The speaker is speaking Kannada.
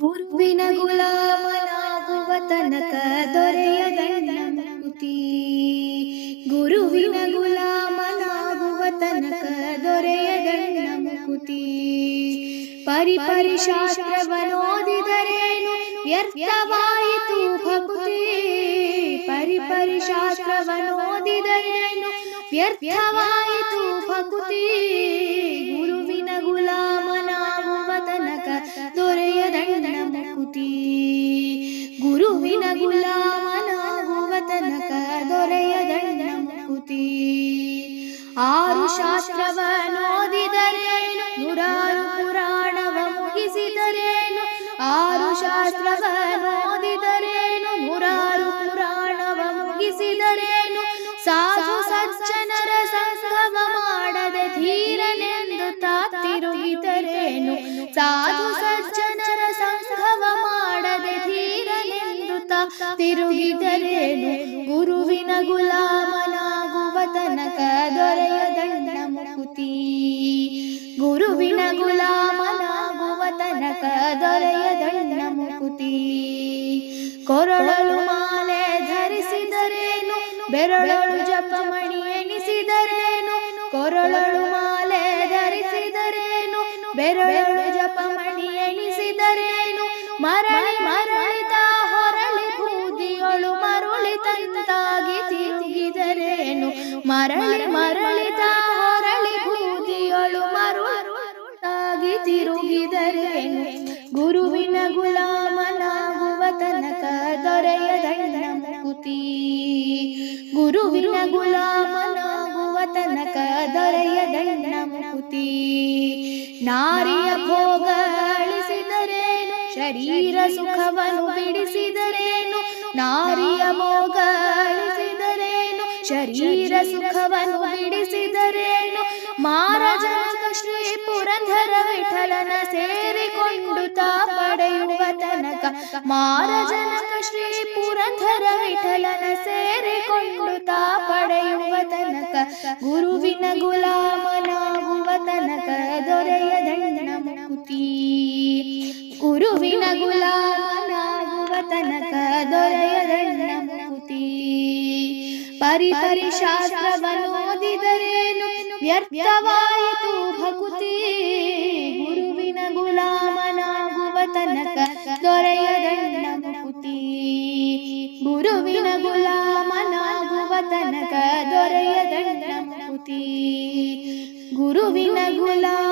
ಗುರುವಿನ ಗುಲಾಮನಾಗುವ ತನಕ ದೊರೆಯದಣ್ಣ ಮುಕ್ತಿ. ಗುರುವಿನ ಗುಲಾಮನಾಗುವ ತನಕ ದೊರೆಯದಣ್ಣ ಮುಕ್ತಿ. ಪರಿಪರಿ ಶಾಸ್ತ್ರವನೋದಿದರೇನು ವ್ಯರ್ಥವಾಯಿತು ಭಕ್ತಿ. ಪರಿಪರಿ ಶಾಸ್ತ್ರವನೋದಿದರೇನು ವ್ಯರ್ಥವಾಯಿತು ಭಕ್ತಿ. ಗುರುವಿನ ಗುಲಾಮನಾಗುವ ತನಕ ದೊರೆಯದಣ್ಣ ಮುಕ್ತಿ. ಗುರುವಿನ ಗುಲಾಮನಾಗುವ ತನಕ ದೊರೆಯದಣ್ಣ ಮುಕ್ತಿ. ಆರು ಶಾಸ್ತ್ರವನೋದಿದರೇನು ನೂರಾರು ಪುರಾಣವ ಮುಗಿಸಿದರೇನು. ಆರು ಶಾಸ್ತ್ರವನೋದಿದರೇನು ನೂರಾರು ಪುರಾಣವ ಮುಗಿಸಿದರೇನು. ಸಾಧು ಸಜ್ಜನರ ಸಂಗಮ ಮಾಡದೆ ಧೀರನೆಂದು ತಿರುಗಿದರೇನು. ಸಾಧು ಸಜ್ಜನರ ಸಂಗಮ ಮಾಡದೆ ಧೀರನೆಂದು ತಿರುಗಿದರೇನು. ಗುರುವಿನ ಗುಲಾಮನಾಗುವ ತನಕ ದೊರೆಯದಣ್ಣ ಮುಕ್ತಿ. ಗುರುವಿನ ಗುಲಾಮನಾಗುವ ತನಕ ದೊರೆಯದಣ್ಣ ಮುಕ್ತಿ. ಕೊರಳಲು ಮಾಲೆ ಧರಿಸಿದರೇನು ಬೆರಳಲು ಜಪಮಣಿ ಎಣಿಸಿದರೇನು. ಕೊರಳಲು ಮಾಲೆ ಧರಿಸಿದರೇನು ಬೆರಳಲು ಜಪಮಣಿ ಎಣಿಸಿದರೇನು. ಮರಳಿ ಮರಳಿತ ಹೊರಳಿ ಬೂದಿಯೊಳು ಮರುಳಿ ತಂತಾಗಿ ತಿರುಗಿದರೇನು. ಮರಳಿ ಮರಳಿತ ಹೊರಳಿ ಬೂದಿಯೊಳು ಮರುಳಾಗಿ ತಿರುಗಿದರೇನು. ಗುರುವಿನ ಗುಲಾಮನಾಗುವ ತನಕ ದೊರೆಯದಣ್ಣ ಮುಕ್ತಿ. ಗುರುವಿನ ಗುಲಾಮನಾಗುವ ತನಕ ದೊರೆಯದಣ್ಣ ಮುಕ್ತಿ. ನಾರಿಯ ಭೋಗ ಅಳಿಸಿದರೇನು ಶರೀರ ಸುಖವನ್ನು ಬಿಡಿಸಿದರೇನು. ನಾರಿಯ ಭೋಗ ಅಳಿಸಿದರೇನು ಶರೀರ ಸುಖವನ್ನು ಬಿಡಿಸಿದರೇನು. ಮಾರಜನಕ ಶ್ರೀ ಪುರಂದರ ವಿಠಲನ ಸೇರಿಕೊಂಡು ತಾ ಪಡೆಯುವ ತನಕ. ಮಾರಜನಕ ಶ್ರೀ ಪುರಂದರ ವಿಠಲನ ಸೇರಿಕೊಂಡು ತಾ ಪಡೆಯುವ ತನಕ. ಗುರುವಿನ ಗುಲಾಮನಾಗುವ ತನಕ ದೊರೆಯದಣ್ಣ ಮುಕ್ತಿ. ಗುರುವಿನ ಗುಲಾಮನಾಗುವ ತನಕ ದೊರೆಯದಣ್ಣ ಮುಕ್ತಿ. ಪರಿಪರಿ ಶಾಸ್ತ್ರವನೋದಿದರೇನು ವ್ಯರ್ಥವಾಯಿತು ಭಕ್ತಿ. ಗುರುವಿನ ಗುಲಾಮನಾಗುವ ತನಕ ದೊರೆಯದಣ್ಣ ಮುಕ್ತಿ. ಗುರುವಿನ ಗುಲಾಮನಾಗುವ ತನಕ ದೊರೆಯದಣ್ಣ ಮುಕ್ತಿ. ಗುರುವಿನ ಗುಲಾಮ